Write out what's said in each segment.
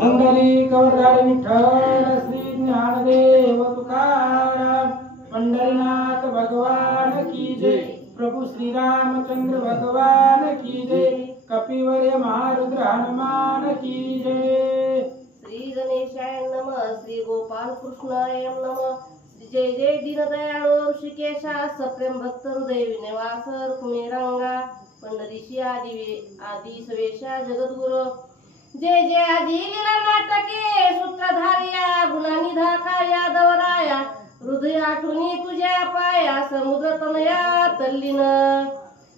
मंगली कवरधारी विठ्ठल श्री ज्ञानदेव तुकाराम पंढरीनाथ भगवान की जय। प्रभु श्री रामचंद्र भगवान की जय। कपिवर्य महारुद्र हनुमान की जय। श्री गणेशाय नमः। श्री गोपाल कृष्णाय नमः। श्री जय जय दीनदयाळो श्रीकेशा सप्रेम भक्त हृदय विनिवास कुमेरंगा पंढरीशी आदि सवेशा जगद्गुरु जय जय आदि लीला नाटके सूत्रधारिया गुणानिधा का यादवराया हृदय आठवणी तुझ्या पाया समुद्र तनया तल्लीन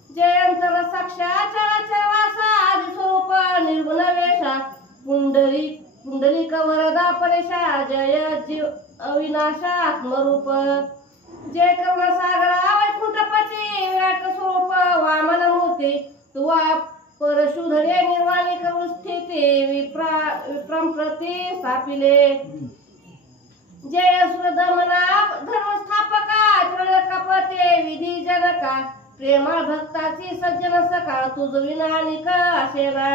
जय अंतर साक्षाचार वासा आदि स्वरूप निर्गुण वेशा पुंडलिक वरदा परेशा जय जीव अविनाशा आत्मरूप जय करुणासागरा वैकुंठपती विराट स्वरूप वामन मूर्ती तुवा परशुधरे निर्वाणी करून स्थिती विप्रम प्रति स्थापिले जय सुरदमना धर्मस्थापका त्रिलोकपते विधी जनका प्रेमळ भक्ताची सज्जन सखा तुझ विनानिक असेना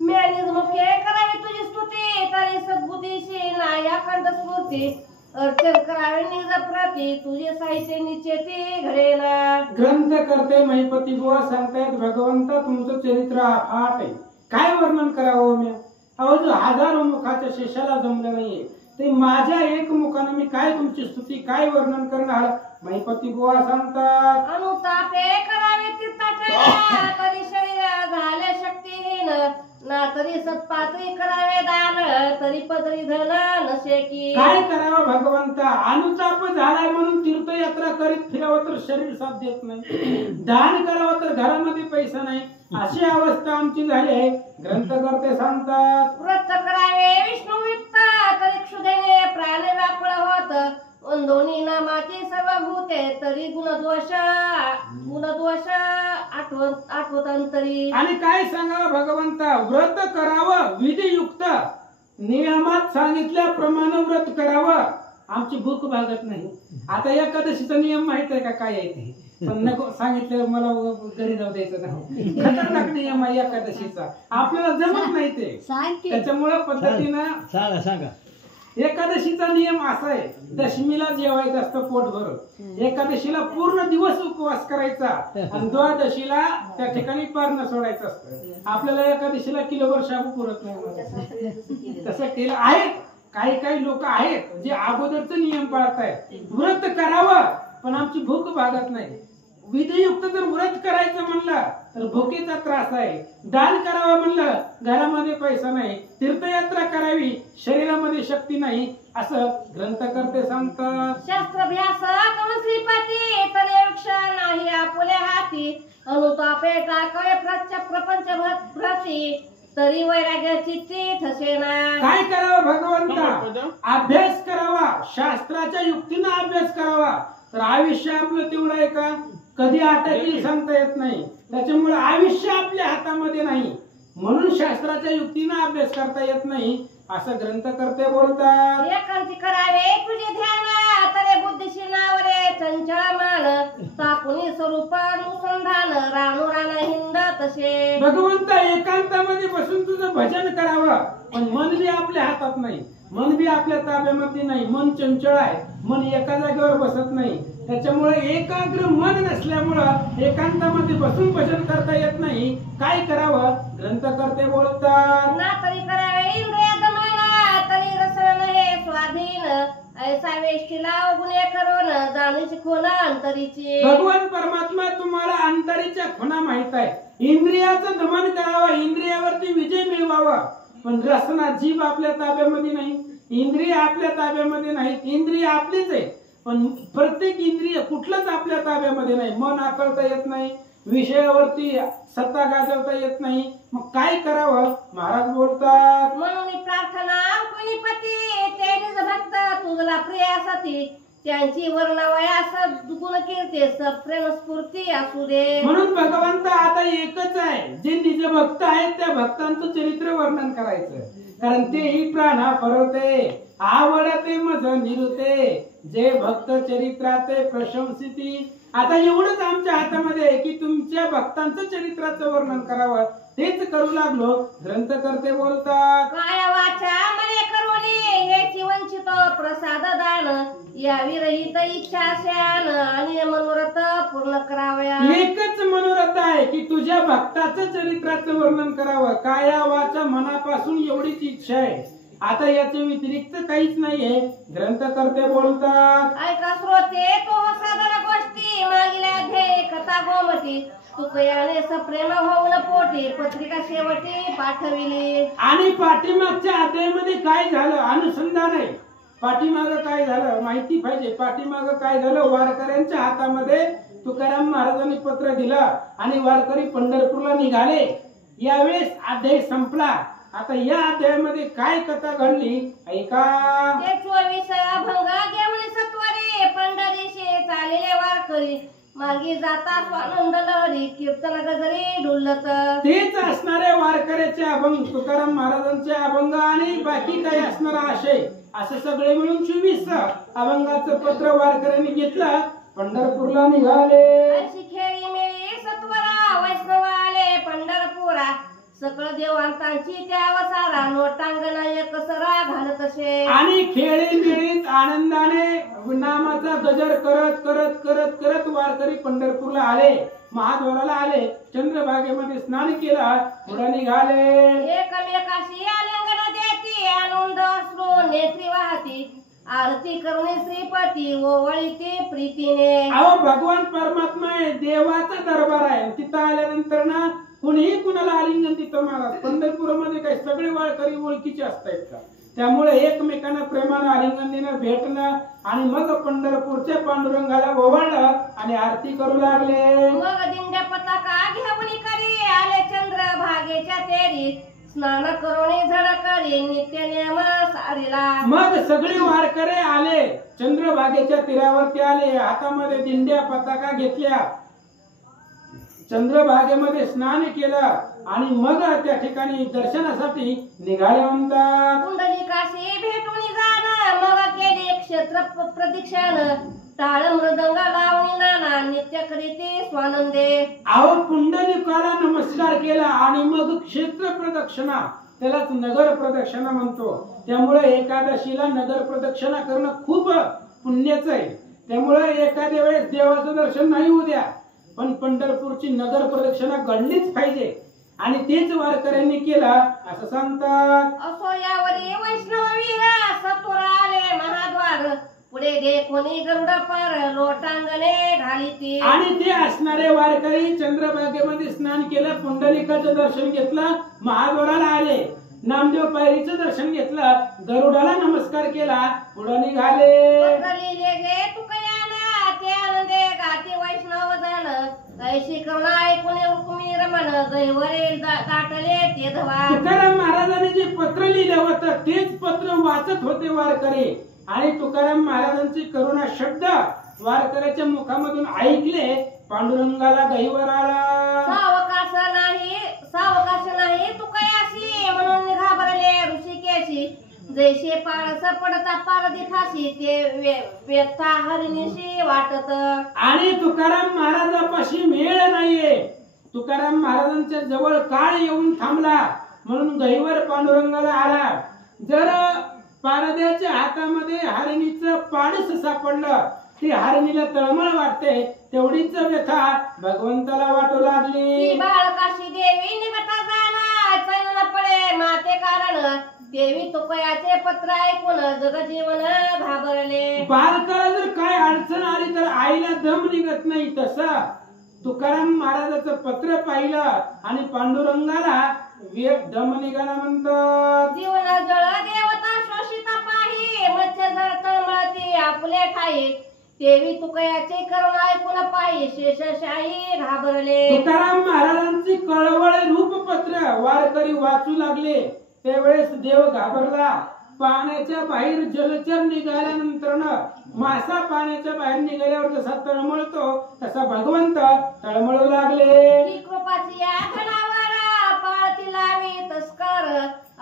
म्यानीज मुखे करावी तुझी स्तुती तरी सद्बुद्धीशी नाया कंठ स्फूर्ती अर्चन करावे निज प्रती तुझे साहित्य निचेती घडेना। ग्रंथ करते महिपती बुवा सांगतायत भगवंता तुमचं चरित्र आठ आहे, काय वर्णन करावं मी? अहो जो हजारो मुखाच्या शेषाला जमलं नाहीये ते माझ्या एक मुखाने मी काय तुमची स्तुती काय वर्णन करणार? महिपती बुवा सांगतात अनुतापे करावे तीर्थाटना तरी शरीर झाले शक्तिहीन ना तरी सत्पात्री करावे दान तरी पदरी धन नसे की काय करावं भगवंता? अनुताप झालाय म्हणून तीर्थयात्रा करीत फिरावं तर शरीर साथ देत नाही, दान करावं तर घरामध्ये पैसा नाही, अशी अवस्था आमची झाली आहे। ग्रंथकर्ते सांगतात व्रत करावे विष्णू वित्त तरी क्षुदेने प्राण व्याकुळ होत दोन्ही नामाची सर्व भूते तरी गुणदोष आठवतांतरी। आणि काय सांगावं भगवंता? व्रत करावं विधियुक्त नियमात सांगितल्याप्रमाणे व्रत करावं, आमची भूक भागत नाही। आता एकादशीचा नियम माहित आहे का काय आहे ते? पण नको सांगितलं मला घरी जाऊ द्यायचं नाही, खतरनाक नियम आहे एकादशीचा, आपल्याला जमत नाही ते, त्याच्यामुळे पद्धतीनं सांगा। एकादशीचा नियम असा आहे, दशमीला जेवायचं असतं पोट भरून, एकादशीला पूर्ण दिवस उपवास करायचा आणि द्वादशीला त्या ठिकाणी पारणं सोडायचं असतं। आपल्याला एकादशीला किलोभर शाबू पुरत नाही, तसं केलं आहे। काही काही लोक आहेत जे अगोदरच नियम पाळत आहेत, व्रत करावं पण आमची भूक भागत नाही। विधियुक्त जर व्रत करायचं म्हणलं तर भुकेचा त्रास आहे, दान करावं म्हणलं घरामध्ये पैसा नाही, तीर्थयात्रा करावी शरीरामध्ये शक्ती नाही, असं ग्रंथकर्ते सांगतात। शास्त्राभ्यास करून श्रीपती तरी वृक्ष नाही आपुले हाती अनुतापे टाकावे प्रपंच भ्रती तरी वैराग्याची तीर्थ सेना। काय करावं भगवंता? अभ्यास करावा, शास्त्राच्या युक्तीनं अभ्यास करावा, तर आयुष्य आपलं तेवढं आहे का? कधी आटकेल सांगता येत नाही, त्याच्यामुळे आयुष्य आपल्या हातामध्ये नाही, म्हणून शास्त्राच्या युक्तीनं अभ्यास करता येत नाही, असं ग्रंथकर्ते बोलतात। एकांती करावे तुझे ध्यान तरे बुद्धीशी नावरे चंचळ मान ताकुनी स्वरूप अनुसंधान राणू राणा हिंद तसे। भगवंता एकांतामध्ये बसून तुझं भजन करावं, पण मन बी आपल्या हातात नाही, मन बी आपल्या ताब्यामध्ये नाही, मन चंचळ आहे, मन एका जागेवर बसत नाही, त्याच्यामुळे एकाग्र मन नसल्यामुळं एकांतामध्ये बसून भजन करता येत नाही। काय करावं? ग्रंथकर्ते बोलतात ना तरी करावे इंद्रिय दमन तरी रसन हे स्वाधीन ऐसा वेष्टीला गुन्हे करून जाणू शिकवण अंतरीची। भगवान परमात्मा तुम्हाला अंतरीच्या खुणा माहित आहे, इंद्रियाचं दमन करावं, इंद्रियावरती विजय मिळवावा, पण रसना जीभ आपल्या ताब्यामध्ये नाही, इंद्रिय आपल्या ताब्यामध्ये नाहीत, इंद्रिय आपलीच आहे पण प्रत्येक इंद्रिय कुठलंच आपल्या ताब्यामध्ये नाही, मन आकळता येत नाही, विषयावरती सत्ता गाजवता येत नाही, मग काय करावं? महाराज बोलतात म्हणून प्रार्थना कुणीपती ते निज भक्त तुझला प्रियासाठी त्यांची वर्णवयास गुण कीर्ती प्रेम स्फूर्ती असू दे। म्हणून भगवंत आता एकच आहे, जे निज भक्त आहेत त्या भक्तांचं चरित्र वर्णन करायचं, कारण तेही प्राणा परवते आवडते मज निरुते जे भक्त चरित्राचे प्रशंसिती। आता एवढंच आमच्या हातामध्ये आहे की तुमच्या भक्तांचं चरित्राचं वर्णन करावं, तेच करू लागलो। ग्रंथकर्ते बोलतात काय वाचा यावी रहित इच्छा श्यान आणि मनोरथ पूर्ण करावया. एकच मनोरथ आहे की तुझ्या भक्ताचं चरित्राचं वर्णन करावं. काया वाचा मनापासून एवढीच इच्छा आहे. आता याच्या व्यतिरिक्त काहीच नाहीये. ग्रंथकर्ते बोलतात, ऐका श्रोते तो साधारण गोष्टी मागिल्या ध्येय कथा गोमती तुकयाने सप्रेम होऊन पोटी पत्रिका शेवटी पाठविली. आणि पाठीमागच्या अध्यायामध्ये काय झालं अनुसंधान आहे. पाठीमाग काय झालं माहिती पाहिजे. पाठीमाग काय झालं, वारकऱ्यांच्या हातामध्ये तुकाराम महाराजांनी पत्र दिलं आणि वारकरी पंढरपूरला निघाले. यावेळेस अध्याय संपला. आता या अध्यायामध्ये काय कथा घडली ऐका. ते 24 अभंग घेऊन सत्वरे पंढरीशी चाललेले वारकरी मागे जाता स्वानंद लहरी कीर्तन गजरी डुलत. तेच असणारे वारकऱ्याचे अभंग, तुकाराम महाराजांचे अभंग आणि बाकी काही असणारा आशय, असं सगळे मिळून 24 अभंगाचं पत्र वारकऱ्यांनी घेतलं. पंढरपूरला निघाले. अशी खेळी मिळी सत्वरा वैष्णव आले पंढरपुरा सकळ देवांतांची त्या वसारा नोटांगण एकसरा घालत असे. आणि खेळी मिळीत आनंदाने नामाचा गजर करत करत करत करत वारकरी पंढरपूरला आले. महाद्वाराला आले. चंद्रभागेमध्ये स्नान केला. पुढे निघाले. एकमेकाशी आलिंगन देती आनंद अश्रू नेत्री वाहती आरती करुणी श्रीपती ओवळीती प्रीतीने. अहो भगवान परमात्मा आहे. देवाचा दरबार आहे. तिथं आल्यानंतर ना कुणीही कुणाला आलिंगन तिथं महाराज. पंढरपूरमध्ये काही सगळे वारकरी ओळखीचे असतात का. त्यामुळे एकमेकांना प्रेमानं आलिंगन देणं भेटणं आणि मग पंढरपूरच्या पांडुरंगाला ओवाळलं आणि आरती करू लागले. मग दिंड्या पताका घेऊन करी आले चंद्र भागेच्या तेरी स्नान करुणी झडकरी नित्य नियम सारीला. मग सगळे वारकरी आले. चंद्रभागेच्या तीरावरती आले. हातामध्ये दिंड्या पताका घेतल्या. चंद्रभागेमध्ये स्नान केलं आणि मग त्या ठिकाणी दर्शनासाठी निघाले म्हणतात. पुंडलिकाशी भेटून जाण मग केले क्षेत्र प्रदक्षिण टाळ मृदंग लावणी नाना नित्य करीती स्वानंदे. अहो पुंडलिकाला नमस्कार केला आणि मग क्षेत्र प्रदक्षिणा, त्यालाच नगर प्रदक्षिणा म्हणतो. त्यामुळे एकादशीला नगर प्रदक्षिणा करणं खूप पुण्याचं आहे. त्यामुळे एखाद्या वेळेस देवाचं दर्शन नाही होऊ द्या, पण पंढरपूरची नगर प्रदक्षिणा घडलीच पाहिजे आणि तेच वारकऱ्यांनी केला असं सांगतात. असो यावरी वैष्णव वीर सत्वर आले महाद्वार पुढे दे कोणी गरुड पार लोटांगणे घालीती. आणि ते असणारे वारकरी चंद्रभागेमध्ये स्नान केलं. पुंडलिकाचं दर्शन घेतलं. महाद्वाराला आले. नामदेव पायरीचं दर्शन घेतलं. गरुडाला नमस्कार केला. पुढे निघाले. पत्र लिहिले गे तुकयाना ते आनंदे गाती वैष्णव जण ऐशी करुणा ऐकून रुक्मी रमण गैवरेल दाटले ते धवा. तुकाराम महाराजांनी जे पत्र लिहिलं होतं तेच पत्र वाचत होते वारकरी आणि तुकाराम महाराजांची करुणा शब्द वारकऱ्याच्या मुखामधून ऐकले. पांडुरंगाला गहिवर आला. सावकाश नाही तुकयाशी म्हणून घाबरले ऋषिकेशी जैसे पाळस पडता पारदी फाशी ते व्यथा हरिणीशी वाटत. आणि तुकाराम महाराजापाशी मेळ नाहीये. तुकाराम महाराजांच्या जवळ काळ येऊन थांबला म्हणून गहिवर पांडुरंगाला आला. जर पारद्याच्या हातामध्ये हरिणीचं पाडस सापडलं, ती हरिणीला तळमळ वाटते, तेवढीच व्यथा भगवंताला वाटू लागली. बाळकाशी देवी निघता जाणार चैन पडे माते कारण देवी तुकयाचे पत्र ऐकून जगजीवन घाबरले. बालकाला जर काय अडचण आली तर आईला दम निघत नाही. तसा तुकाराम महाराजाचं पत्र पाहिलं आणि पांडुरंगाला दम निघाला म्हणतात. जीवन जळ देवता शोषिता पाही मत्स्य जळ तळमळती आपले ठाई देवी तुकयाचे करुण ऐकून पाही शेषशाही घाबरले. तुकाराम महाराजांची कळवळ रूपपत्र वारकरी वाचू लागले. त्यावेळेस देव घाबरला. पाण्याच्या बाहेर जलचर निघाल्यानंतर मासा पाण्याच्या बाहेर निघाल्यावर जसा तळमळतो तसा भगवंत तळमळू लागले. ही कृपाची या घडावर पाळती लावी तस्कर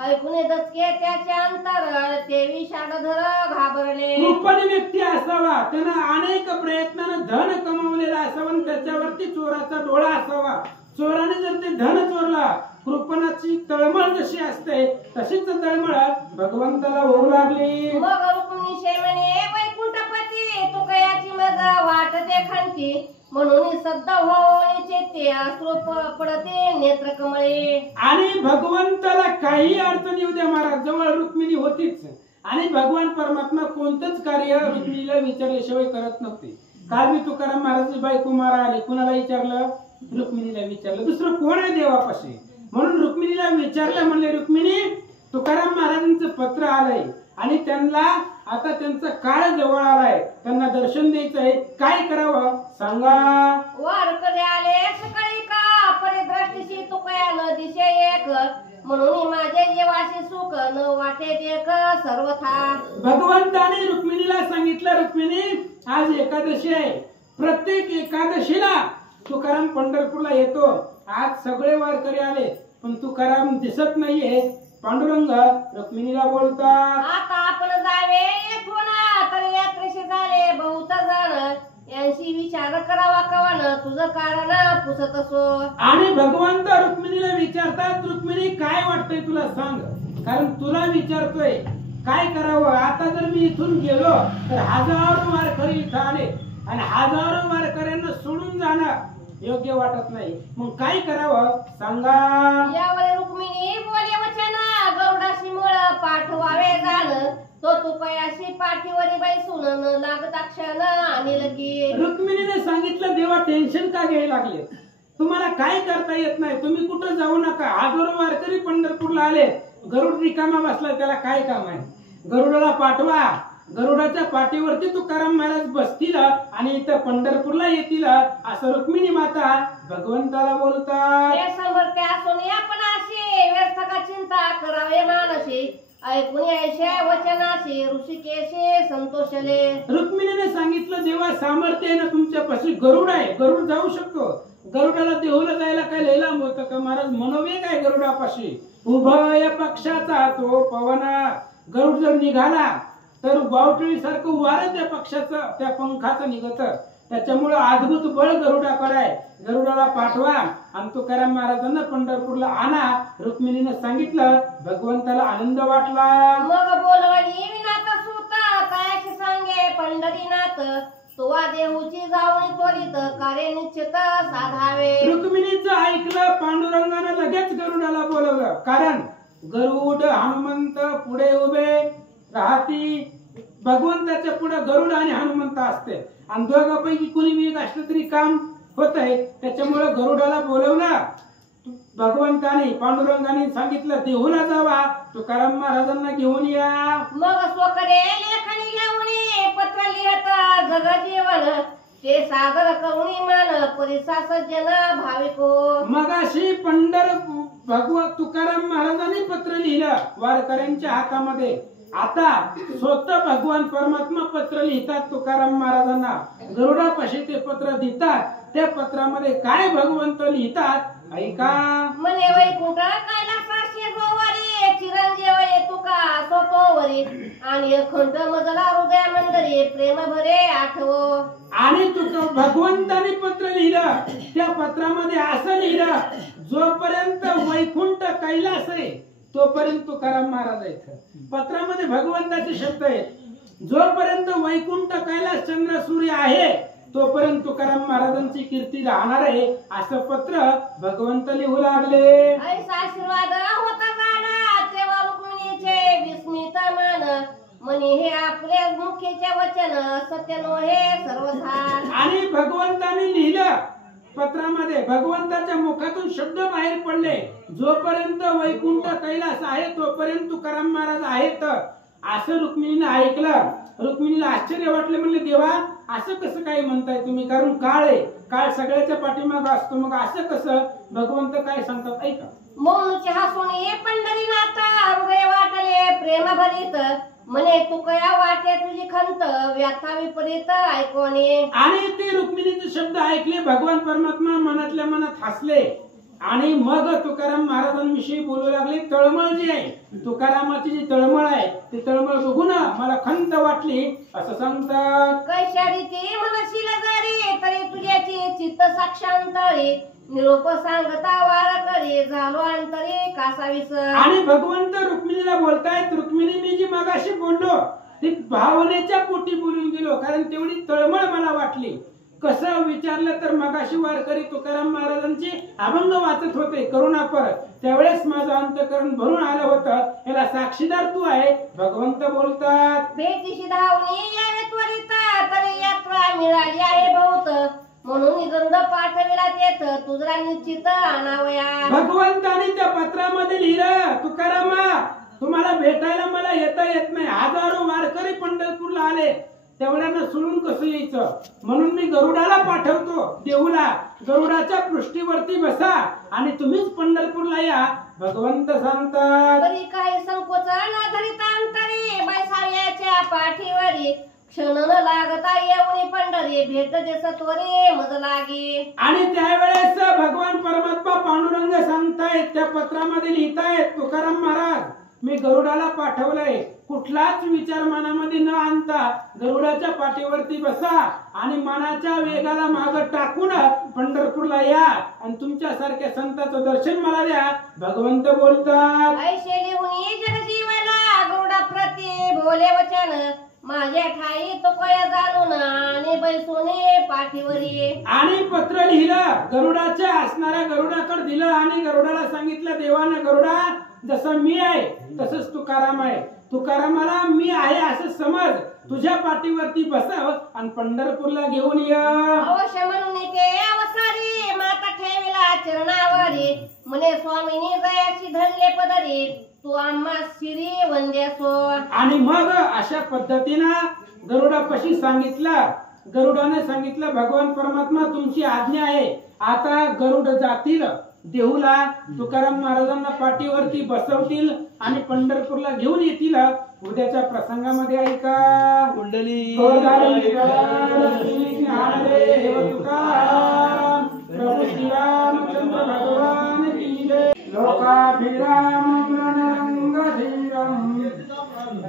ऐकून दचके त्याचे अंतर देवी शाडधर घाबरले. कृपण व्यक्ती असावा, त्यानं अनेक प्रयत्नानं धन कमवलेला असावा आणि त्याच्यावरती चोराचा डोळा असावा. चोराने जर ते धन चोरला, कृपणाची तळमळ जशी असते तशीच तळमळ भगवंताला होऊ लागली. मग रुक्मिणी शेमने वैकुंठपती ग वाटते खांती म्हणून सद्द होऊन चेते अश्रू पडते नेत्र कमळे. आणि भगवंताला काही अडचण येऊ द्या महाराज, जवळ रुक्मिणी होतीच आणि भगवान परमात्मा कोणतंच कार्य रुक्मिणीला विचारल्याशिवाय करत नव्हते. काल मी तुकाराम महाराजची बायको मारा आली, कुणाला विचारलं? रुक्मिणीला विचारलं. दुसरं कोण आहे देवापाशी? म्हणून रुक्मिणीला विचारलं. म्हणले रुक्मिणी तुकाराम महाराजांचं पत्र आलंय आणि त्यांना आता त्यांचा काळ जवळ आलाय, त्यांना दर्शन द्यायचंय, काय करावं सांगा. वारकरी आले सकाळी का परिदृष्टीशी तुकया न दिशे एक म्हणून माझे जीवाशी सुख न वाटे देख सर्वथा. भगवंताने रुक्मिणीला सांगितलं रुक्मिणी आज एकादशी आहे, प्रत्येक एकादशीला तुकाराम पंढरपूरला येतो. आज सगळे वारकरी आले पण तुकाराम दिसत नाहीये. पांडुरंग रुक्मिणीला बोलतात आता आपण जावे येथून तर यात्रेशी झाले बहुत जण यांशी विचार करावा कवान तुझं कारण पुसत असो. आणि भगवंत रुक्मिणीला विचारतात रुक्मिणी काय वाटतंय तुला सांग, कारण तुला विचारतोय काय करावं. आता जर मी इथून गेलो तर हजारो वारकरी इथं आले आणि हजारो वारकऱ्यांना सोडून जाणं योग्य वाटत नाही, मग काय करावं सांगा. यावर रुक्मिणी बोले वचन गरुडाशी मुळ पाठवावे जाण तो तुकयाशी पाठीवरी बैसून न लागता क्षण आणि लगी. रुक्मिणीने सांगितलं देवा टेन्शन का घ्यायला लागले, तुम्हाला काय करता येत नाही, तुम्ही कुठं जाऊ नका. हजारो वारकरी पंढरपूरला आले, गरुड रिकामा बसला, त्याला काय काम आहे? गरुडाला पाठवा, गरुडाच्या पाठीवरती तुकाराम महाराज बसतील आणि इथं पंढरपूरला येतील असं रुक्मिणी माता भगवंताला बोलतात. हे समर्थ असून आपण अशी व्यर्थका चिंता करावे मानसी ऐकून ऐशे वचनाशी ऋषिकेशे संतोषले. रुक्मिणीने सांगितलं देवा सामर्थ्य आहे ना तुमच्यापाशी, गरुड आहे, गरुड जाऊ शकतो. गरुडाला देहूला जायला काय लय लांब होतं का महाराज? मनोवेग आहे गरुडापाशी. उभय पक्षाचा तो पवन, गरुड जर निघाला तर वावटळी सारखं वारं त्या पक्षाचं त्या पंखाचं निघत. त्याच्यामुळे अद्भुत बळ गरुडाकडे आहे. गरुडाला पाठवा आणि तुकाराम महाराजांना पंढरपूरला आणा. रुक्मिणीने सांगितलं. भगवंताला आनंद वाटला. मग बोलवणी विनाथ सुत कायाशी सांगे पंढरीनाथ तुवा देऊची जाऊन त्वरित कार्य निश्चित साधावे. रुक्मिणीचं ऐकलं. पांडुरंगानं लगेच गरुडाला बोलवलं, कारण गरुड हनुमंत पुढे उभे राहती. भगवंताच्या पुढे गरुड आणि हनुमंत असते आणि दोघांपैकी कुणी एक असलं तरी काम होत आहे. त्याच्यामुळे गरुडाला बोलवलं. भगवंताने पांडुरंगाने सांगितलं देहूला जावा, तुकाराम महाराजांना घेऊन या. मग स्वकडे लेखणी घेऊन पत्र लिहत जग जीवन ते सादर करून मान परिसा सज्जन भाविको. मगाशी भगवत तुकाराम महाराजांनी पत्र लिहिलं वारकऱ्यांच्या हातामध्ये. आता स्वतः भगवान परमात्मा पत्र लिहितात तुकाराम महाराजांना. गरुडापाशी ते पत्र देतात. त्या पत्रामध्ये काय भगवंत लिहितात ऐका. म्हणे वैकुंठ कैलासाशी जोवरी चिरंजीव तुका सोतोवरी आणि अखंड मजला हृदय मंदरी प्रेम भरे आठवो. आणि भगवंताने पत्र लिहिलं. त्या पत्रामध्ये असं लिहिलं जोपर्यंत वैकुंठ कैलास आहे तोपर्यंत तुकाराम महाराज आहेत. पत्रामध्ये भगवंताचे शब्द आहेत. जोपर्यंत वैकुंठ कैलास चंद्र सूर्य आहे तोपर्यंत तुकाराम महाराजांची कीर्ती राहणार आहे असं पत्र भगवंत लिहू लागले. ऐसा आशीर्वाद होता जाणा तेव्हा रुक्मिणीचे विस्मित मन म्हणे हे आपले मुख्यचे वचन सत्य नो हे सर्वथा. आणि भगवंताने लिहिलं पत्रामध्ये, भगवंताच्या मुखातून शब्द बाहेर पडले जोपर्यंत वैकुंठ कैलास आहे तोपर्यंत तुकाराम महाराज आहेत असं रुक्मिणीने ऐकलं. रुक्मिणीला आश्चर्य वाटले. म्हणले देवा असं कसं काय म्हणताय तुम्ही, कारण काळ आहे, काळ सगळ्याच्या पाठीमागे असतो, मग असं कसं? भगवंत काय सांगतात ऐका. मौनचे हसून ये पंढरीनाथ हृदय वाटले प्रेम भरीत म्हणे तुकया वाटे तुझी खंत व्यथा विपरीत ऐकोने. आणि ते रुक्मिणीचे शब्द ऐकले. भगवान परमात्मा मनातल्या मनात हसले आणि मग तुकाराम महाराजांविषयी बोलू लागले. तळमळ जी आहे तुकारामाची जी तळमळ आहे ती तळमळ बघून मला खंत वाटली असं सांगतात. कैशा रीती मनशील जरी तरी तुझ्याची चित्त साक्षांतरी निरोप सांगता वार करी झालो अंतरी कासावीस. आणि भगवंत रुक्मिणीला बोलतायत रुक्मिणी मी जी मगाशी बोललो ती भावनेच्या पोटी बोलून गेलो, कारण तेवढी तळमळ मला वाटली. कसं विचारलं तर मगाशी वारकरी तुकाराम महाराजांची अभंग वाचत होते करुणापर, त्यावेळेस माझं अंतकरण भरून आलं होतं. याला साक्षीदार तू आहे. भगवंत बोलतात, भेटीशी धावणी यावे त्वरित, तरी यात्रा मिळाली आहे बहुत, म्हणून गरुड पाठविला तेथ तुझरा निश्चित आणावया. भगवंताने त्या पत्रामध्ये लिहिलं, तुकारामा तुम्हाला भेटायला मला येता येत नाही. हजारो वारकरी पंढरपूरला आले, तेवढ्यांना सोडून कसं यायचं, म्हणून मी गरुडाला पाठवतो देऊला. गरुडाच्या पृष्ठीवरती बसा आणि तुम्हीच पंढरपूरला या. भगवंत सांगतात, तरी काही संकोच न धरिता अंतरी, बैसाव्याच्या पाठीवरी क्षण न लागता येऊनी पंढरी, भेट जे सत्वरे मज लागे. आणि त्यावेळेस भगवान परमात्मा पांडुरंग सांगतायत, त्या पत्रामध्ये लिहितायत, तुकाराम महाराज मी गरुडाला पाठवलंय. कुठलाच विचार मनामध्ये न आणता गरुडाच्या पाठीवरती बसा आणि मनाच्या वेगाला माग टाकून पंढरपूरला या आणि तुमच्या सारख्या संतांचं दर्शन मला द्या. भगवंत बोलतात, ऐशे लिहुनी जगजीवना गरुडा प्रती बोले वचन, माझ्या ठाई तो कया जाणून आणि बैसुने पाठीवरी. आणि पत्र लिहिलं, गरुडाच्या असणाऱ्या गरुडाकडे दिलं आणि गरुडाला सांगितलं, देवानं गरुडा जसं मी आहे तसंच तुकाराम आहे. तुकारामाला मी आहे असं समज, तुझ्या पाठीवरती बसाव आणि पंढरपूरला घेऊन ये. अवश्य म्हणून ते अवसारी माता ठेविला चरणावरी, म्हणे स्वामीनी जयाशी धरले पदरी, तू आम्हा श्री वंद्यासो. आणि मग अशा पद्धतीनं गरुडापाशी सांगितलं, गरुडाने सांगितलं, भगवान परमात्मा तुमची आज्ञा आहे, आता गरुड जातील देहूला, तुकाराम महाराजांना पाठीवरती बसवतील आणि पंढरपूरला घेऊन येतील. उद्याच्या प्रसंगामध्ये ऐका, कुंडली प्रभू श्रीरामचंद्र भगवान की जय. लोकाभिरामं रणरंगधीरं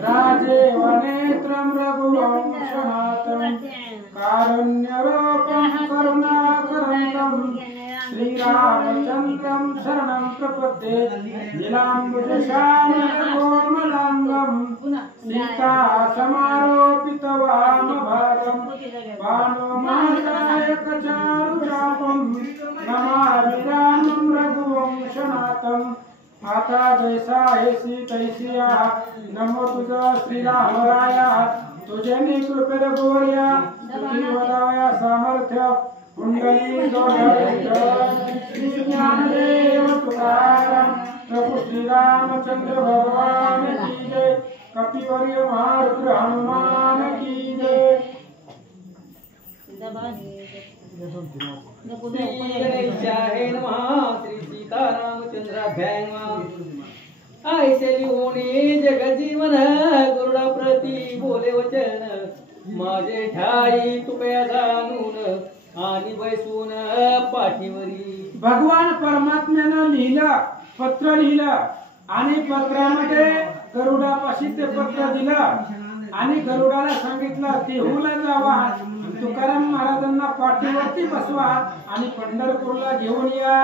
राजेव नेत्रं रघुवंशनाथं, कारुण्यरूपं करुणाकरं श्रीरामचन्द्रं शरणं प्रपद्ये. नीलाम्बुजश्यामलं कोमलाङ्गं सीतासमारोपितवामभागं, भानुमासायकचारुचापं नमामि रामं रघुवंशनाथं. आता जैसा हेसी तैसिया नमो तुझा श्रीरामराया, तुझे मी कृपेर गोर्या तुझी वदाया सामर्थ्य. कुंडली श्री ज्ञानदेव तुकाराम प्रभु श्रीरामचंद्र भगवान की जय. कपिवर्य महारुद्र हनुमान की जय. श्री गणेशाय नमः. श्री सीतारामचंद्राभ्याय नमः. ऐसे लिहुनी जगजीवन गरुडा प्रती बोले वचन, माझे ठाई तुकया जाणून आणि बैसून पाठीवरी. भगवान परमात्म्यानं लिहिलं, पत्र लिहिलं आणि पत्रामध्ये गरुडापाशी ते पत्र दिलं आणि गरुडाला सांगितलं देहूला जावा, तुकाराम महाराजांना पाठीवरती बसवा आणि पंढरपूरला घेऊन या.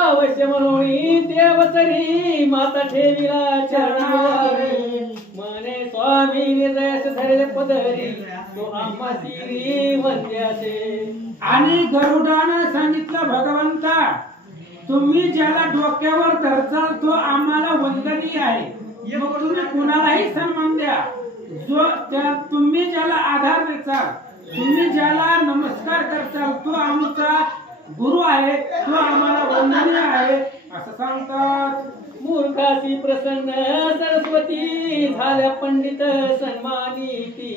अवश्य म्हणून देवतरी माता ठेविला चरणावरी, म्हणे स्वामी जयस धरले पदरी, तो आम्हा श्री वंद्यासे. आणि गरुडानं सांगितलं, भगवंता तुम्ही ज्याला डोक्यावर धरचाल तो आम्हाला वंदनीय आहे, मग तुम्ही कुणालाही सन्मान द्या. जो तुम्ही ज्याला आधार देचाल, तुम्ही ज्याला नमस्कार करचाल तो आमचा गुरु आहे, तो आम्हाला वंदनीय आहे असं सांगतात. मूर्खासी प्रसन्न सरस्वती, झाल्या पंडित सन्मानिती,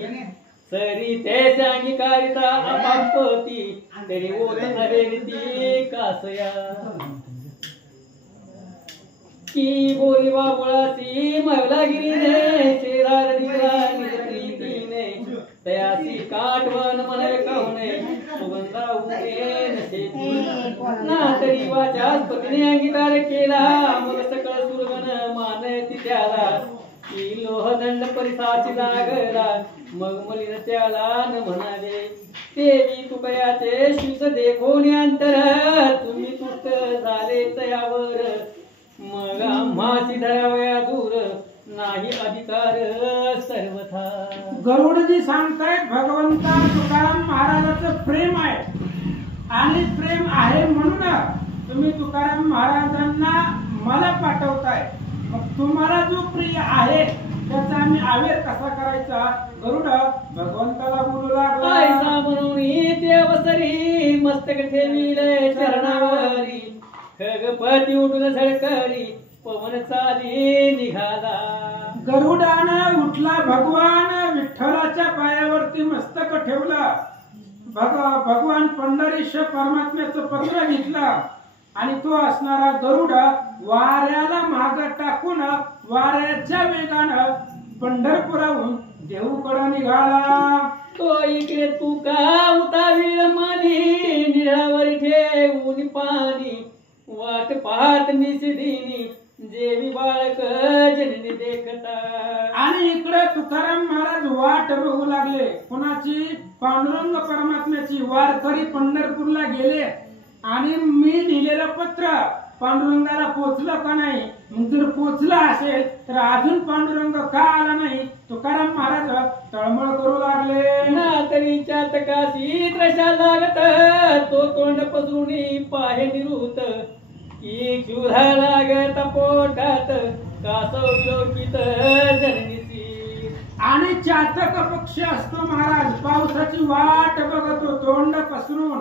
सरी ते अंगीकारिता अपापती, तरी ओत अरेती कासया. की बोरी बाबुळासी मौलागिरीने, शेरार दिला निजप्रीतीने, तयासी काठवण मनवे काहुने, सुगंधा उगे नसेती. ना तरी वाचास पत्नी अंगीकार केला, मग सकळ सुरगण मानती त्याला. की लोहदंड परिसाची लागला, मग मलिन त्याला न म्हणावे. देवी तुकयाचे शिष देखोनी अंतर, तुम्ही तुष्ट झाले तयावर, मग आम्हासी धरावया दूर, नाही अधिकार सर्वथा. गरुडजी सांगतायत भगवंता तुकाराम महाराजाचं प्रेम आहे आणि प्रेम आहे म्हणून तुम्ही तुकाराम महाराजांना मला पाठवताय. मग तुम्हाला जो प्रिय आहे त्याचा आम्ही आवेर कसा करायचा. गरुड भगवंताला बोलू लागला. ऐसा म्हणून ते अवसरी मस्तक ठेविले चरणावरी. खगपती उठून झळकळी पवन चाली निघाला. गरुडानं उठला भगवान विठ्ठलाच्या पायावरती मस्तक ठेवलं. भगवान पंढरीश्वर परमात्म्याचं पत्र घेतलं आणि तो असणारा गरुड वाऱ्याला माग टाकून वाऱ्याच्या वेगानं पंढरपुराहून देहूकडे निघाला. तो इकडे तू का उतावीळ मनी निळावर ठेवून पाणी. वाट पाहत निशिदिनी जेवी बाळक जननी देखता. आणि इकडे तुकाराम महाराज वाट बघू लागले. कुणाची? पांडुरंग परमात्म्याची. वारकरी पंढरपूरला गेले आणि मी लिहिलेलं पत्र पांडुरंगाला पोचलं का नाही. मग जर पोचलं असेल तर अजून पांडुरंग का आला नाही. तुकाराम महाराज तळमळ करू लागले. नातरीच्या तकाशी त्रशा लागत तो तोंड पसरुणी पाहे निरुत. की क्षुधा लागत पोटात कासव विलोकित जननीची. आणि चातक पक्षी असतो महाराज. पावसाची वाट बघतो तोंड पसरून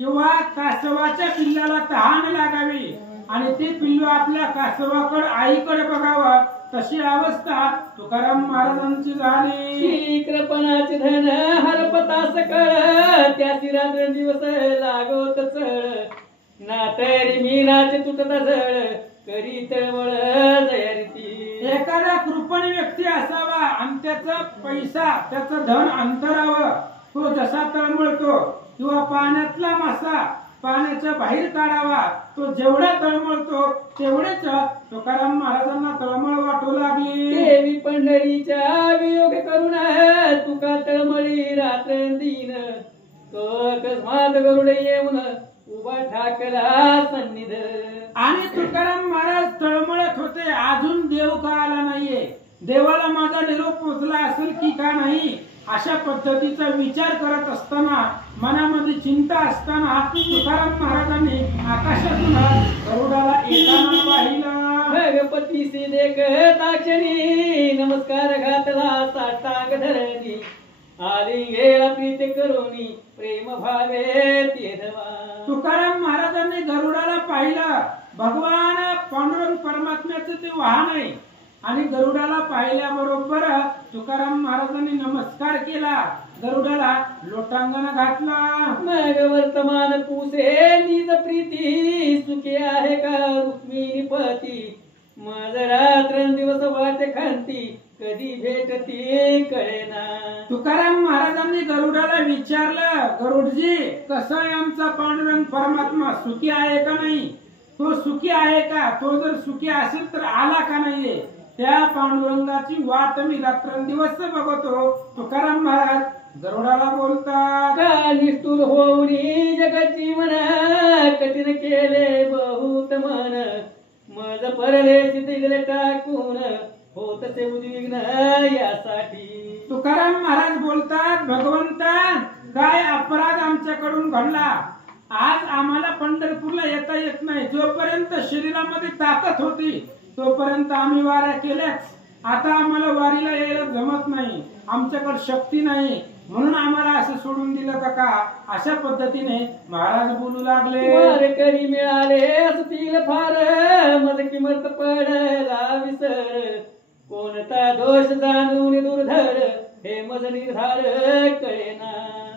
किंवा कासवाच्या पिल्लाला तहान लागावी आणि ते पिल्लू आपल्या कासवाकडे आईकडे बघावं. तशी अवस्था तुकाराम महाराजांची झाली. कृपणाचे धन हरपता सकळ त्याची रात्र दिवस लागत चळ. नातरी मीनाचे तुटत झळ करी तळमळ जयरती. एखादा कृपणी व्यक्ती असावा आणि त्याचा पैसा त्याचं धन अंतरावं. तो जसा तळमळतो किंवा पाण्यातला मासा पाण्याच्या बाहेर काढावा तो जेवढा तळमळतो तेवढेच तुकाराम महाराजांना तळमळ वाटू लागली. देवी पंढरीच्या वियोग करून तुका तळमळी रात्र दिन. तो अकस्मात गरुड येऊन उभा ठाकला सन्निध. आणि तुकाराम महाराज तळमळत होते. अजून देव का आला नाहीये. देवाला माझा निरोप पोचला असेल की का नाही अशा पद्धतीचा विचार करत असताना मनामध्ये चिंता असताना तुकाराम महाराजांनी आकाशातून गरुडाला येताना पाहिलं. भगपतीसी देखताक्षणी नमस्कार घातला साष्टांग धरणी. आली गेला प्रीत करुणी प्रेम भावे तेधवा. तुकाराम महाराजांनी गरुडाला पाहिलं. भगवान पांडुरंग परमात्म्याचं ते वाहन आहे आणि गरुडाला पाहिल्याबरोबर तुकाराम महाराजांनी नमस्कार केला. गरुडाला लोटांगण घातला. मग वर्तमान पुसे निज प्रीती सुखी आहे का रुक्मिणी पती. मज रात्र दिवस वाट खांती कधी भेटती कळेना. तुकाराम महाराजांनी गरुडाला विचारलं. गरुडजी कसं आहे आमचा पांडुरंग परमात्मा सुखी आहे का नाही. तो सुखी आहे का. तो जर सुखी असेल तर आला का नाहीये. त्या पांडुरंगाची वाट मी रात्रंदिवस बघतो. तुकाराम महाराज गरुडाला बोलतात. का निष्ठुर होऊनी जगती मन कठीण केले बहुत मन. मज परदेशी तिकडे टाकून होतसे उद्विग्न यासाठी. तुकाराम महाराज बोलतात भगवंता काय अपराध आमच्याकडून घडला. आज आम्हाला पंढरपूरला येता येत नाही. जोपर्यंत शरीरामध्ये ताकद होती तोपर्यंत आम्ही वाऱ्या केल्याच. आता आम्हाला वारीला यायला जमत नाही. आमच्याकडे शक्ती नाही म्हणून आम्हाला असं सोडून दिलं का. अशा पद्धतीने महाराज बोलू लागले. वारकरी मिळाले असतील फार मज किमत पडला विसर. कोणता दोष जाणून दुर्धर हे मज निर्धार कळेना.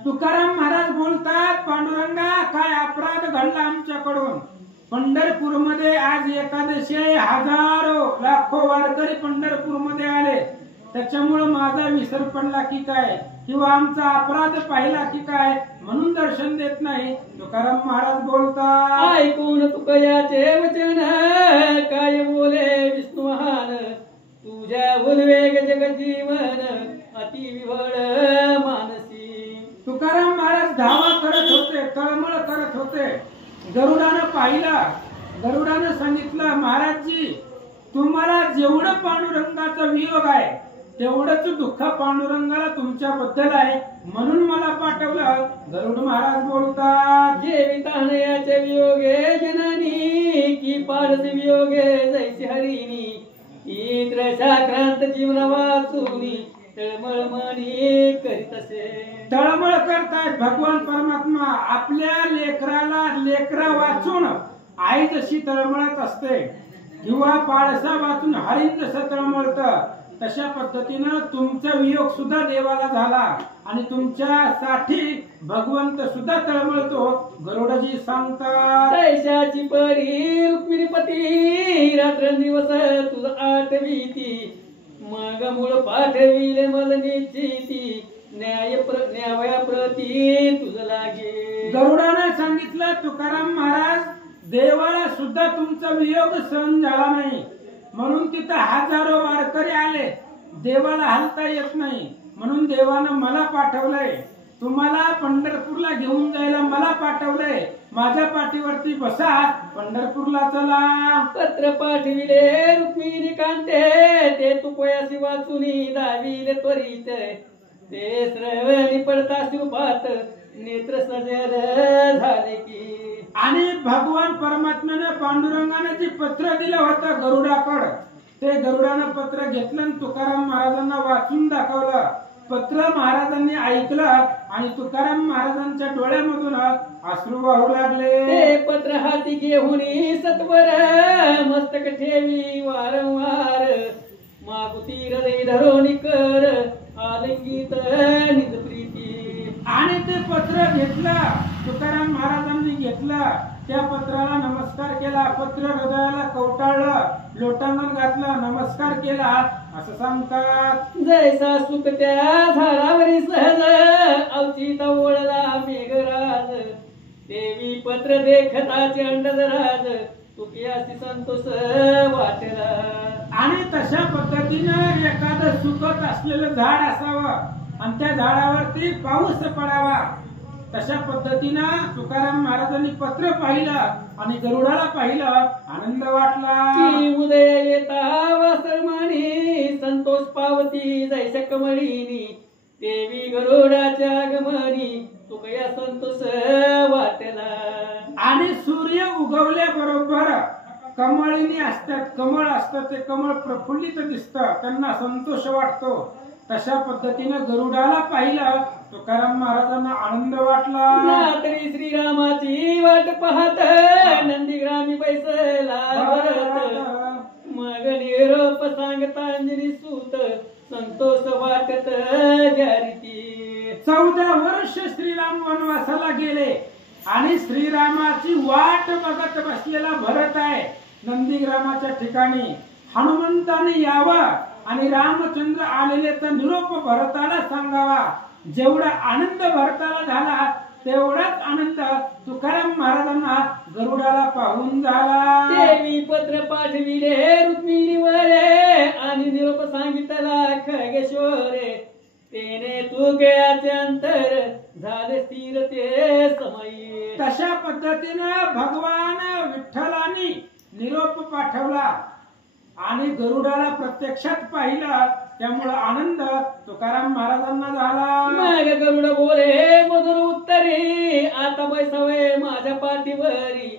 तुकाराम महाराज बोलतात पांडुरंगा काय अपराध घडला आमच्याकडून. पंढरपूरमध्ये आज एकादशी आहे. हजारो लाखो वारकरी पंढरपूरमध्ये आले. त्याच्यामुळे माझा विसर पडला की काय किंवा आमचा अपराध पाहिला की काय म्हणून दर्शन देत नाही. तुकाराम महाराज बोलतात. ऐकून तुकयाचे वचन काय बोले विष्णू महान. तुझ्या उद्वेग जगजीवन अति विवळ मानसी. तुकाराम महाराज धावा करत होते. तळमळ करत होते. गरुडानं पाहिला. गरुडानं सांगितलं महाराजजी तुम्हाला जेवढं पांडुरंगाचा वियोग आहे तेवढंच दुःख पांडुरंगाला तुमच्याबद्दल आहे, म्हणून मला पाठवलं. गरुड महाराज बोलतात, जेवितानयाचे वियोगे जननी की पारस वियोगे जैसे हरिणी इंद्र शाक्रांत जीवन वाचुनी तळमळ मनी करीत असे. तळमळ करतायत भगवान परमात्मा आपल्या लेकरा वाचून आई जशी तळमळत असते किंवा पाळसा वाचून हरिण जसं तळमळत, तशा पद्धतीनं तुमचा वियोग सुद्धा देवाला झाला आणि तुमच्यासाठी भगवंत सुद्धा तळमळतो. गरुडजी सांगतात, तैशाची परी रुक्मिणीपती रात्रंदिवस तुझ आठवीती मग मूळ पाठविले मज निश्चिती न्यावया प्रती तुझ लागे. गरुडाने सांगितलं, तुकाराम महाराज देवाला सुद्धा तुमचा वियोग सहन झाला नाही, म्हणून तिथं हजारो वारकरी आले, देवाला हलता येत नाही, म्हणून देवानं मला पाठवलंय. तुम्हाला पंढरपूरला घेऊन जायला मला पाठवलंय. माझ्या पाठीवरती बसा, पंढरपूरला चला. पत्र पाठविले रुक्मिणी कांते ते तू कोयासी वाचुनी दाविले त्वरित ते श्रवणी पडता शिवपात नेत्र सजल झाले की. आणि भगवान परमात्म्याने पांडुरंगाने जे पत्र दिलं होतं गरुडाकडं, ते गरुडानं पत्र घेतलं आणि तुकाराम महाराजांना वाचून दाखवलं. पत्र महाराजांनी ऐकलं आणि तुकाराम महाराजांच्या डोळ्यामधून अश्रू वाहू लागले. ते पत्र हाती घेऊन सत्वर मस्तक ठेवी वारंवार मागुती हृदय धरोनी कर आलिंगित निज प्रीती. आणि ते पत्र घेतलं, तुकाराम महाराजांनी घेतलं, त्या पत्राला नमस्कार केला, पत्र हृदयाला कवटाळलं, लोटांगण घातलं, नमस्कार केला, असं सांगतात. जैसा सुख त्या झाडावरी सहज अवचिता ओळला मेघराज देवी पत्र देखताचे अंडजराज तुकियासी संतोष वाटला. आणि तशा पद्धतीनं एखादं सुकत असलेलं झाड असावं आणि त्या झाडावरती पाऊस पडावा, तशा पद्धतीनं तुकाराम महाराजांनी पत्र पाहिलं आणि गरुडाला पाहिलं, आनंद वाटला. की उदय येता वासरमानी संतोष पावती जैसे कमळीनी देवी गरुडाच्या आगमनी तुकया संतोष वाटला. आणि सूर्य उगवल्याबरोबर कमळीनी असतात, कमळ असतं, ते कमळ प्रफुल्लित दिसतं, त्यांना संतोष वाटतो. तशा पद्धतीनं गरुडाला पाहिलं, तुकाराम महाराजांना आनंद वाटला. रात्री श्रीरामाची वाट पाहत नंदीग्रामी बैसला भरत मग निरोप सांगता अंजनी सूत संतोष वाटत जारीती. 14 वर्ष श्रीराम वनवासाला गेले आणि श्रीरामाची वाट बघत बसलेला भरत आहे नंदीग्रामाच्या ठिकाणी. हनुमंताने यावं आणि रामचंद्र आलेल्याचा निरोप भरताला सांगावा. जेवढा आनंद भरताला झाला तेवढाच आनंद तुकाराम महाराजांना गरुडाला पाहून झाला. देवी पत्र पाठविले रुक्मिणीवरे आणि निरोप सांगितला खगेश्वरे तेने तू गयाचे अंतर झाले स्थिर ते समयी. तशा पद्धतीनं भगवान विठ्ठलानी निरोप पाठवला आणि गरुडाला प्रत्यक्षात पाहिलं, त्यामुळे आनंद तुकाराम महाराजांना झाला. मग गरुड बोले मधुर उत्तरी आता बैसावे माझ्या पाठीवरी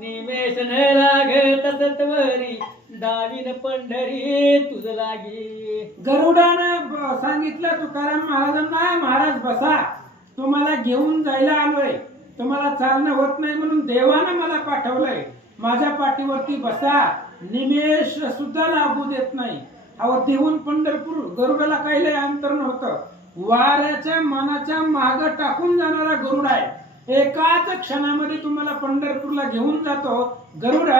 निमेष न लागत सत्वरी डावीन पंढरी तुझ लागी. गरुडानं सांगितलं तुकाराम महाराजांना, महाराज बसा, तुम्हाला घेऊन जायला आलोय, तुम्हाला चालणं होत नाही म्हणून देवानं मला पाठवलंय, माझ्या पाठीवरती बसा, निमेष सुद्धा लागू देत नाही. अहो देऊन पंढरपूर गरुडाला काही लय अंतर नव्हतं, वाऱ्याच्या मनाच्या माग टाकून जाणारा गरुड आहे. एकाच क्षणामध्ये तुम्हाला पंढरपूरला घेऊन जातो गरुड.